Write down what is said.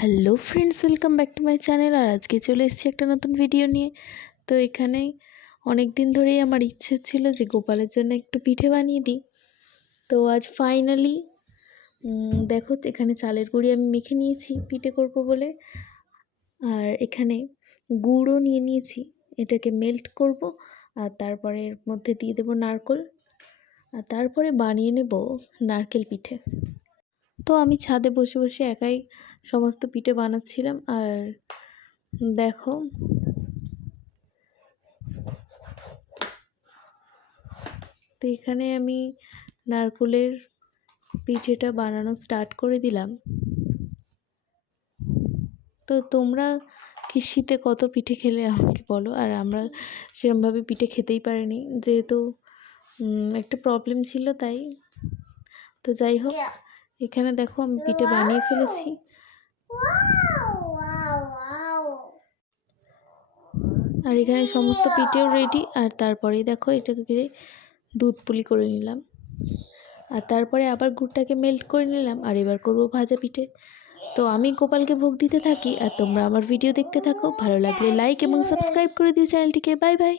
Hello friends, welcome back to my channel. আর আজকে চলে এসেছি একটা নতুন ভিডিও নিয়ে। তো এখানে অনেক দিন ধরেই আমার ইচ্ছে ছিল যে গোপালের জন্য একটু পিঠে বানিয়ে দিই। তো আজ ফাইনালি দেখো এখানে চালের গুঁড়ি আমি মেখে নিয়েছি পিঠে করব বলে। আর এখানে গুড়ও নিয়ে নিয়েছি, এটাকে মেল্ট করব। আর তারপরে এর মধ্যে দিয়ে দেবো নারকেল, আর তারপরে বানিয়ে নেব নারকেল পিঠে। তো আমি ছাদে বসে বসে একাই সমস্ত পিঠে বানাচ্ছিলাম। আর দেখো তো এখানে আমি নারকেলের পিঠেটা বানানো স্টার্ট করে দিলাম। তো তোমরা কি শীতে কত পিঠে খেলে আমাকে বলো। আর আমরা সেরকমভাবে পিঠে খেতেই পারিনি, যেহেতু একটা প্রবলেম ছিল তাই। তো যাই হোক, এখানে দেখো আমি পিঠে বানিয়ে ফেলেছি। আর এখানে সমস্ত পিঠেও রেডি। আর তারপরেই দেখো এটাকে দুধ পুলি করে নিলাম। আর তারপরে আবার গুড়টাকে মেল্ট করে নিলাম। আর এবার করবো ভাজা পিঠে। তো আমি গোপালকে ভোগ দিতে থাকি, আর তোমরা আমার ভিডিও দেখতে থাকো। ভালো লাগলে লাইক এবং সাবস্ক্রাইব করে দিও চ্যানেলটিকে। Bye bye.